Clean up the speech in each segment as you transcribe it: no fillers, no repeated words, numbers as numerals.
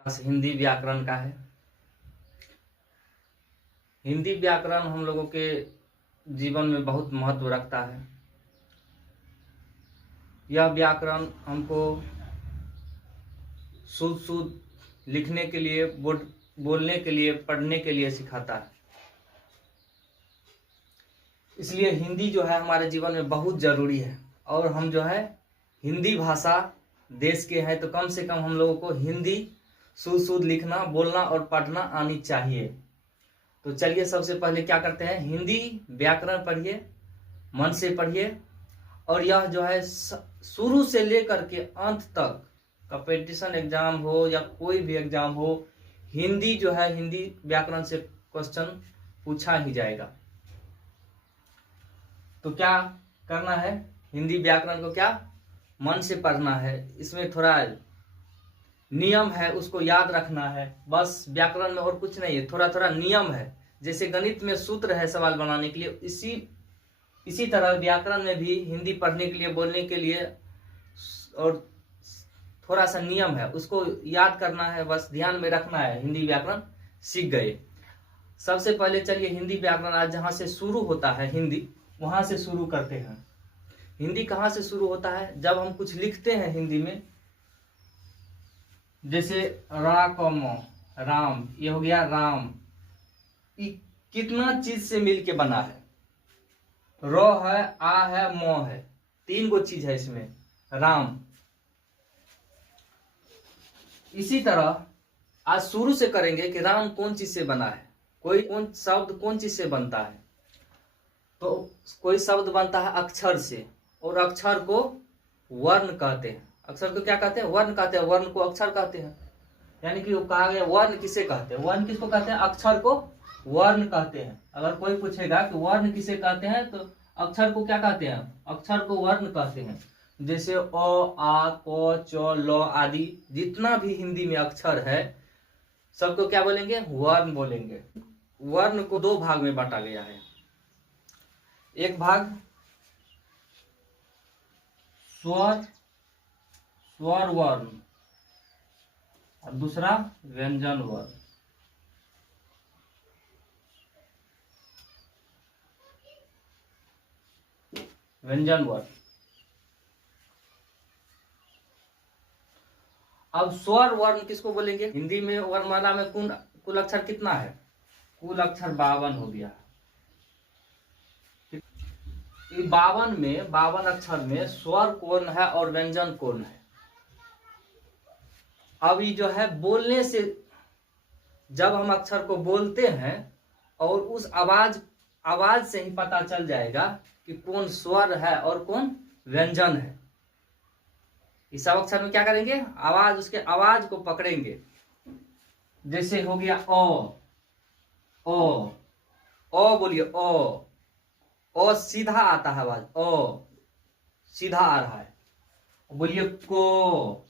Class Hindi व्याकरण का है। हिंदी व्याकरण हम लोगों के जीवन में बहुत महत्व रखता है। यह व्याकरण हमको शुद्ध शुद्ध लिखने के लिए, बोलने के लिए, पढ़ने के लिए सिखाता है। इसलिए हिंदी जो है हमारे जीवन में बहुत जरूरी है। और हम जो है हिंदी भाषा देश के हैं, तो कम से कम हम लोगों को हिंदी शुद्ध शुद्ध लिखना, बोलना और पढ़ना आनी चाहिए। तो चलिए सबसे पहले क्या करते हैं, हिंदी व्याकरण पढ़िए, मन से पढ़िए। और यह जो है शुरू से लेकर के अंत तक, कंपटीशन एग्जाम हो या कोई भी एग्जाम हो, हिंदी जो है हिंदी व्याकरण से क्वेश्चन पूछा ही जाएगा। तो क्या करना है, हिंदी व्याकरण को क्या मन से पढ़ना है। इसमें थोड़ा नियम है, उसको याद रखना है। बस व्याकरण में और कुछ नहीं है, थोड़ा थोड़ा नियम है। जैसे गणित में सूत्र है सवाल बनाने के लिए, इसी तरह व्याकरण में भी हिंदी पढ़ने के लिए, बोलने के लिए और थोड़ा सा नियम है, उसको याद करना है, बस ध्यान में रखना है। हिंदी व्याकरण सीख गए। सबसे पहले चलिए हिंदी व्याकरण आज जहां से शुरू होता है हिंदी, वहां से शुरू करते हैं। हिंदी कहाँ से शुरू होता है, जब हम कुछ लिखते हैं हिंदी में, जैसे राम, ये हो गया राम। ये कितना चीज से मिलके बना है, रो है, आ है, मो है, तीन गो चीज है इसमें, राम। इसी तरह आज शुरू से करेंगे कि राम कौन चीज से बना है, कौन शब्द कौन चीज से बनता है। तो कोई शब्द बनता है अक्षर से, और अक्षर को वर्ण कहते हैं। अक्षर को क्या कहते हैं, वर्ण कहते हैं। वर्ण को अक्षर कहते हैं। यानी कि वो कहा गया वर्ण किसे कहते हैं, वर्ण किसको कहते हैं, अक्षर को वर्ण कहते हैं। अगर कोई पूछेगा कि वर्ण किसे कहते हैं, तो अक्षर को क्या कहते हैं, अक्षर को वर्ण कहते हैं। जैसे अ, आ, क, च, ल आदि जितना भी हिंदी में अक्षर है, सबको क्या बोलेंगे, वर्ण बोलेंगे। वर्ण को दो भाग में बांटा गया है। एक भाग स्वर वर्ण और दूसरा व्यंजन वर्ण। व्यंजन वर्ण। अब स्वर वर्ण किसको बोलेंगे, हिंदी में वर्णमाला में कुल अक्षर कितना है, कुल अक्षर 52 हो गया। 52 अक्षर में स्वर कौन है और व्यंजन कौन है। अब ये जो है बोलने से, जब हम अक्षर को बोलते हैं और उस आवाज से ही पता चल जाएगा कि कौन स्वर है और कौन व्यंजन है। इस सब अक्षर में क्या करेंगे, आवाज, उसके आवाज को पकड़ेंगे। जैसे हो गया ओ बोलिए, ओ सीधा आता है आवाज, ओ सीधा आ रहा है। बोलिए को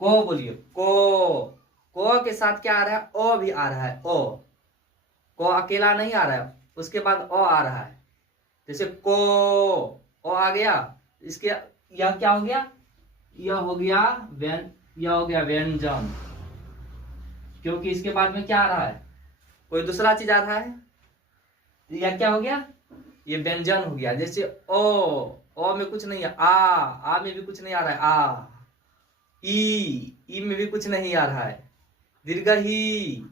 बोलिए, को के साथ क्या आ रहा है, ओ भी आ रहा है। को अकेला नहीं आ रहा है, उसके बाद ओ आ रहा है। जैसे को, ओ आ गया, इसके यह क्या हो गया, यह हो गया व्यंजन, क्योंकि इसके बाद में क्या आ रहा है, कोई दूसरा चीज आ रहा है। यह क्या हो गया, ये व्यंजन हो गया। जैसे ओ में कुछ नहीं है, आ में भी कुछ नहीं आ रहा है, आ, ई में भी कुछ नहीं आ रहा है, दीर्घ ही,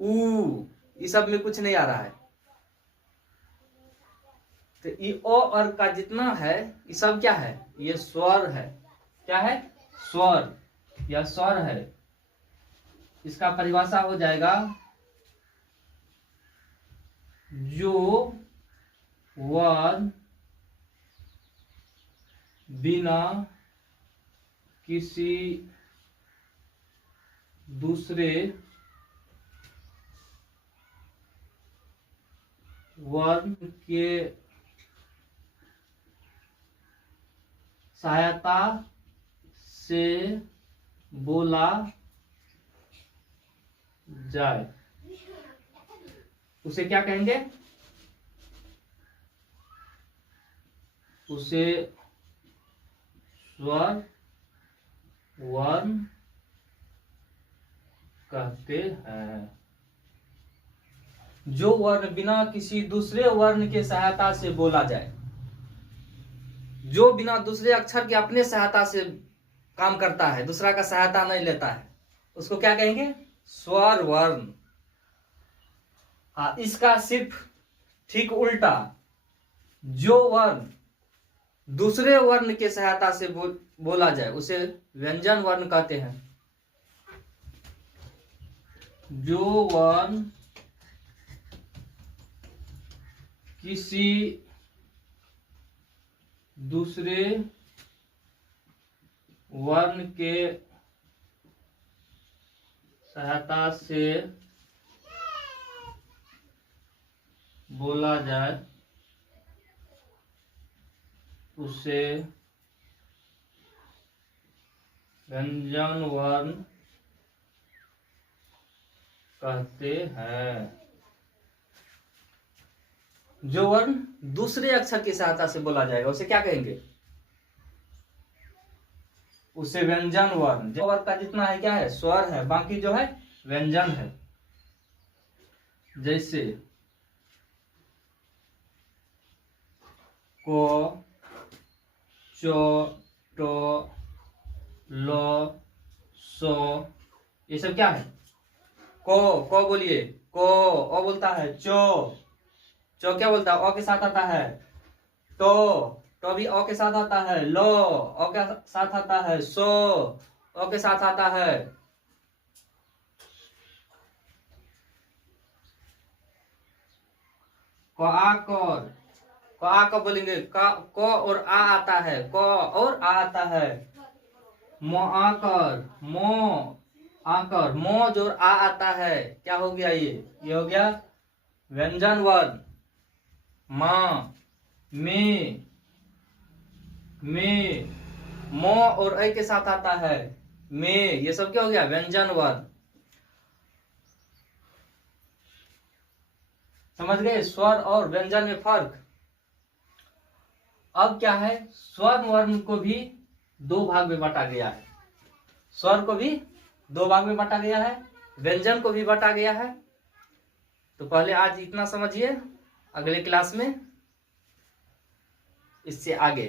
ऊ, ये सब में कुछ नहीं आ रहा है। तो ये ओ और का जितना है, ये सब क्या है, ये स्वर है। क्या है, स्वर, यह स्वर है। इसका परिभाषा हो जाएगा, जो वर्ण बिना किसी दूसरे वर्ण के सहायता से बोला जाए, उसे क्या कहेंगे, उसे स्वर वर्ण कहते हैं। जो वर्ण बिना किसी दूसरे वर्ण के सहायता से बोला जाए, जो बिना दूसरे अक्षर के अपने सहायता से काम करता है, दूसरा का सहायता नहीं लेता है, उसको क्या कहेंगे? स्वर वर्ण। हाँ, इसका सिर्फ ठीक उल्टा, जो वर्ण दूसरे वर्ण के सहायता से बोला जाए उसे व्यंजन वर्ण कहते हैं। जो वर्ण किसी दूसरे वर्ण के सहायता से बोला जाए उसे व्यंजन वर्ण कहते हैं। जो वर्ण दूसरे अक्षर की सहायता से बोला जाएगा उसे क्या कहेंगे? उसे व्यंजन वर्ण। जो वर्ण का जितना है क्या है? स्वर है, बाकी जो है व्यंजन है। जैसे को, चो, टो, लो, सो, ये सब क्या है? को बोलिए, को। ओ बोलता है चो, चो क्या बोलता है? ओ के साथ आता है। तो भी ओ के साथ आता है। लो, ओ के साथ आता है। सो, ओ के साथ आता है। को आ को बोलेंगे, को और आ आता है, को और आ आता है। मो आकर, मो जो आ आता है, क्या हो गया? ये हो गया व्यंजन वर्ण। माँ, में, मो और ऐ के साथ आता है में, ये सब क्या हो गया? व्यंजन वर्ण। समझ गए स्वर और व्यंजन में फर्क? अब क्या है, स्वर वर्ण को भी दो भाग में बांटा गया है। स्वर को भी दो भाग में बांटा गया है, व्यंजन को भी बांटा गया है। तो पहले आज इतना समझिए, अगले क्लास में इससे आगे